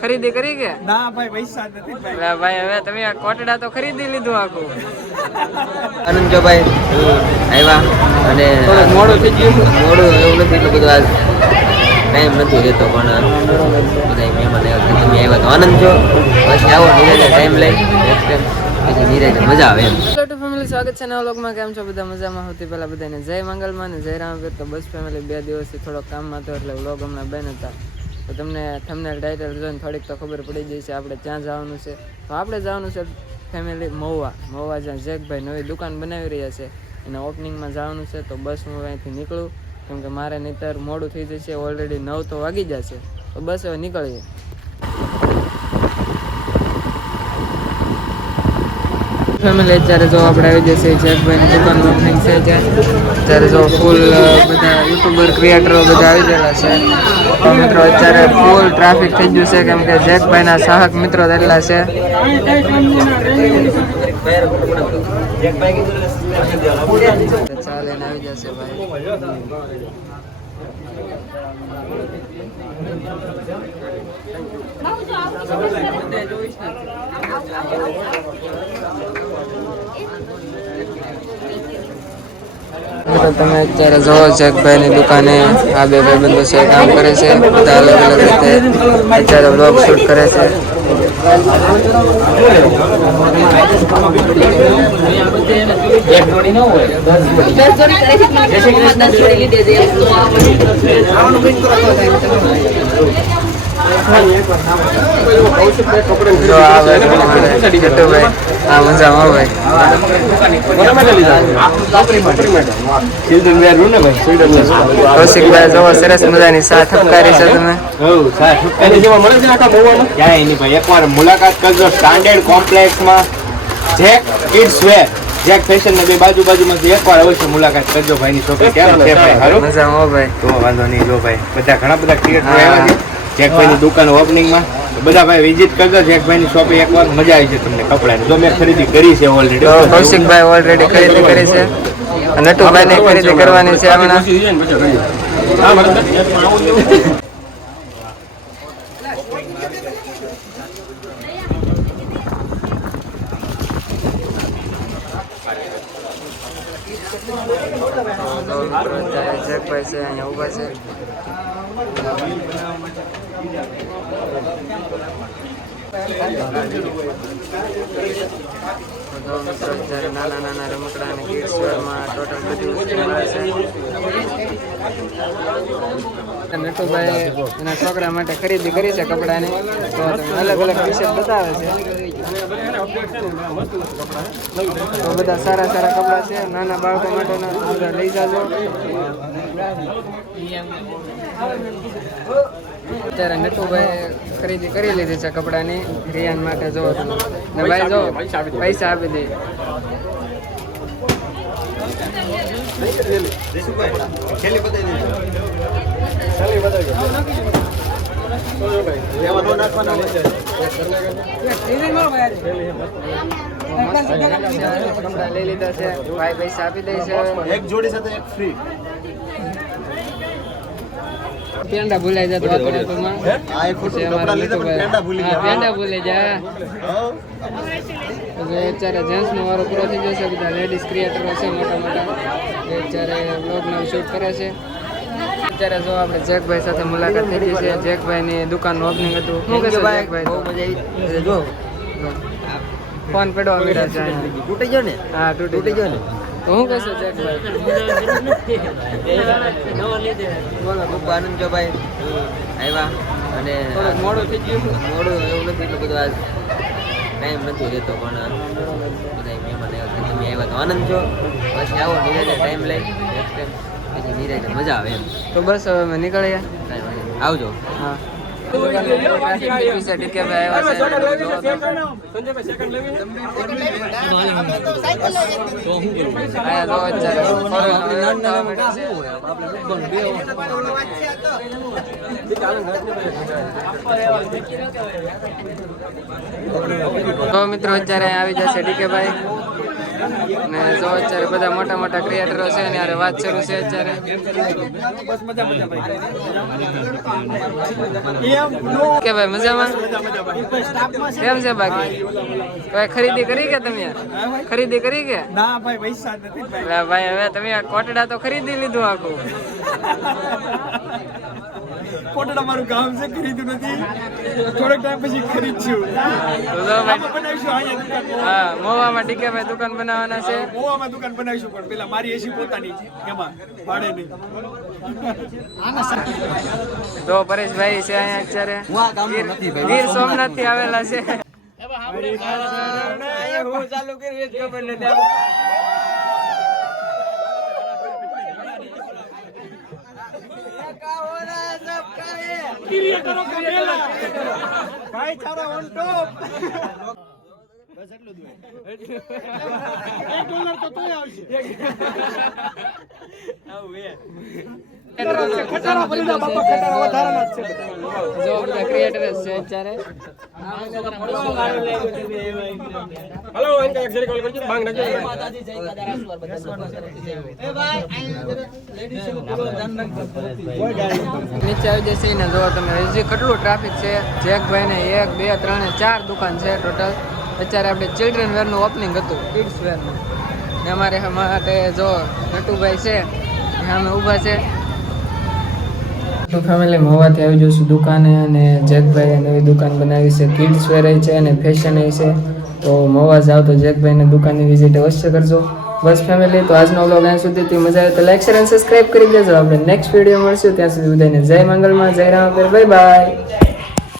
ખરીદી કરી કે ના ભાઈ પૈસા નથી ભાઈ. ભાઈ હવે તમે આ કોટડા તો ખરીદી લીધું આખું. આનંદ જો ભાઈ આવ્યા અને થોડું મોડું થઈ ગયું. મોડું એવું નથી એટલું બધું આજ ટાઈમ નથી રહેતો પણ બધા મહેમાન આવ્યા તમે આવ્યા તો આનંદ જો પછી આવો નિરાજે ટાઈમ લઈ પછી નિરાજે મજા આવે એમ. હેલો ફેમિલી, સ્વાગત છે નવા વ્લોગમાં. કેમ છો બધા? મજામાં? સૌથી પહેલા બધાને જય મંગલમાં ને જય રામવીર. તો બસ ફેમિલી 2 દિવસથી થોડોક કામમાં હતો એટલે વ્લોગ હમણાં બેન હતા. તો તમને થંબનેલ ટાઇટલ જોઈને થોડીક તો ખબર પડી જઈ છે આપણે ક્યાં જવાનું છે. તો આપણે જવાનું છે ફેમિલી મહુવા જ્યાં જેકભાઈ નવી દુકાન બનાવી રહ્યા છે એના ઓપનિંગમાં જવાનું છે. તો બસ હું અહીંથી નીકળું કેમ કે મારે નહીંતર મોડું થઈ જશે. ઓલરેડી 9 તો વાગી જશે. તો બસ હવે નીકળીએ. ફેમિલી અત્યારે જો આપણે આવી જશે જેકભાઈની દુકાન ઓપનિંગ છે અત્યારે જો ફૂલ બધા યુટ્યુબર ક્રિએટરો બધા આવી ગયેલા છે. તો મિત્રો અત્યારે ફૂલ ટ્રાફિક થઈ ગયું છે કેમ કે જેકભાઈના સાહક મિત્રો એટલા છે. ચાલે ને આવી જશે તમે અત્યારે જોવો જેકભાઈની દુકાને આ બે ભાઈબંધો છે કામ કરે છે. બધા અલગ અલગ રીતે અત્યારે બ્લોગ શૂટ કરે છે. જો આવે આ મજામાં ભાઈ કૌશિકભાઈ જોવો સરસ મજાની સા ઠપકારી છે. તમે એકવાર મુલાકાત કરજો સ્ટાન્ડર્ડ કોમ્પ્લેક્સમાં Jack kids wear Jack fashion ને બે બાજુમાંથી એકવાર અવશ્ય મુલાકાત કરજો. ભાઈની શોપ કેમ છે ભાઈ? સારું મજામાં ભાઈ. તો વાંધો નહીં. જો ભાઈ બધા ઘણા બધા ક્રિએટર આવ્યા છે જેકભાઈની દુકાન ઓપનિંગમાં. બધા ભાઈ વિઝિટ કરજો જેકભાઈની શોપે એકવાર. મજા આવી છે તમને કપડાની. જો મેં ખરીદી કરી છે ઓલરેડી. તો કૌશિકભાઈ ઓલરેડી ખરીદી કરી છે. નટુભાઈની ખરીદી કરવાની છે હમણાં. જેકભાઈ છે અહીંયા ઉભા છે. નાના રમકડા અને કિડ્સ વેરમાં ટોટલ બધી વસ્તુ મળે છે. નટુભાઈ એના છોકરા માટે ખરીદી કરી છે કપડાની. તો અલગ અલગ ટી-શર્ટ બતાવે છે. તો બધા સારા કપડા છે. નાના બાળકો માટેના બધા લઈ જાજો. અત્યારે નટુભાઈ ખરીદી કરી લીધી છે કપડાની રિયાન માટે. જો ને ભાઈ જો પૈસા આપી દે. કપડા લઈ લીધા છે ભાઈ. પૈસા આપી દે છે. એક જોડી સાથે એક ફ્રી. પેંડા ભૂલાઈ જાય તો પેંડા ભૂલાઈ જાય. અત્યારે જેન્ટ્સ નો વારો પૂરો થઈ જશે. બધા લેડીઝ ક્રિએટરો છે મોટા અત્યારે બ્લોગ નો શૂટ કરે છે. અત્યારે જો આપણે જેકભાઈ સાથે મુલાકાત થઈ ગઈ છે. જેકભાઈ ની દુકાન નું ઓપનિંગ હતું. શું કહેશો જેકભાઈ? બહુ મજા આવી. જો ફોન પડવા મળ્યા છે. તૂટી ગયો ને? હા તૂટી ગયો ને. તો શું કહેશો જેકભાઈ? બોલો. ખૂબ આનંદ જો ભાઈ આવ્યા અને થોડુંક મોડું થઈ ગયું. મોડું એવું નથી એટલું બધું આજ ટાઈમ નથી રહેતો પણ બધા મહેમાન આવ્યા તમે આવ્યા તો આનંદ જો પછી આવો નિરાજે ટાઈમ લઈ પછી નિરાજે મજા આવે એમ. તો બસ હવે અમે નીકળીએ. આવજો. હા તો મિત્રો અત્યારે આવી જશે ડીકે ભાઈ. ને જો અત્યારે બધા મોટા મોટા ક્રિએટરો છે ને યાર વાત શરૂ છે અત્યારે. કે ભાઈ મજામાં કેમ છે બાકી ભાઈ ખરીદી કરી કે તમે ખરીદી કરી કે ના ભાઈ પૈસા નથી ભાઈ. એટલે ભાઈ હવે તમે આ કોટડા તો ખરીદી લીધું આખું. કોટડા મારું કામ છે, ખરીદ્યું નથી. થોડોક ટાઈમ પછી ખરીદશું. તો જો ભાઈ બનાવીશું અહીંયા દુકાન. હા મોવામાં ટીકાભાઈ દુકાન બનાવવાના છે. ગોવામાં દુકાન બનાવીશું પણ પેલા મારી એસી પોતાની છે, એમાં ભાડે નહીં. તો પરેશભાઈ છે અહીંયા અત્યારે ગીર સોમનાથ થી આવેલા છે. હું ચાલુ કર્યું એ જ ખબર નથી. ભાઈ તારા ઓન ટોપ. $1 તો તોય આવશે. ખટારા બલિદા બાપા, ખટારા વધારાના જ છે બધા. જો બધા ક્રિએટર છે અત્યારે. નીચે આવી જશે ને જો તમે હજી કેટલું ટ્રાફિક છે. જેકભાઈ ને 1 2 3 4 દુકાન છે ટોટલ. અત્યારે આપણે ચિલ્ડ્રન વેર નું ઓપનિંગ હતું, કિડ્સ વેર નું. ને અમારે માટે જો નટુભાઈ છે અમે ઊભા છે. તો ફેમિલી મહુવાથી આવી જઈશું દુકાને અને જેકભાઈએ નવી દુકાન બનાવી છે, કિડ્સ વેર છે અને ફેશન છે. તો મહુવા જાવ તો જેકભાઈની દુકાનની વિઝિટ અવશ્ય કરજો. બસ ફેમિલી, તો આજનો વ્લોગ અહીં સુધીથી મજા આવે તો લાઈક શેર અને સબસ્ક્રાઈબ કરી દેજો. આપણે નેક્સ્ટ વિડીયો મળશું, ત્યાં સુધી બધાને જય મંગલમાં, જય રામપીર, બાય બાય.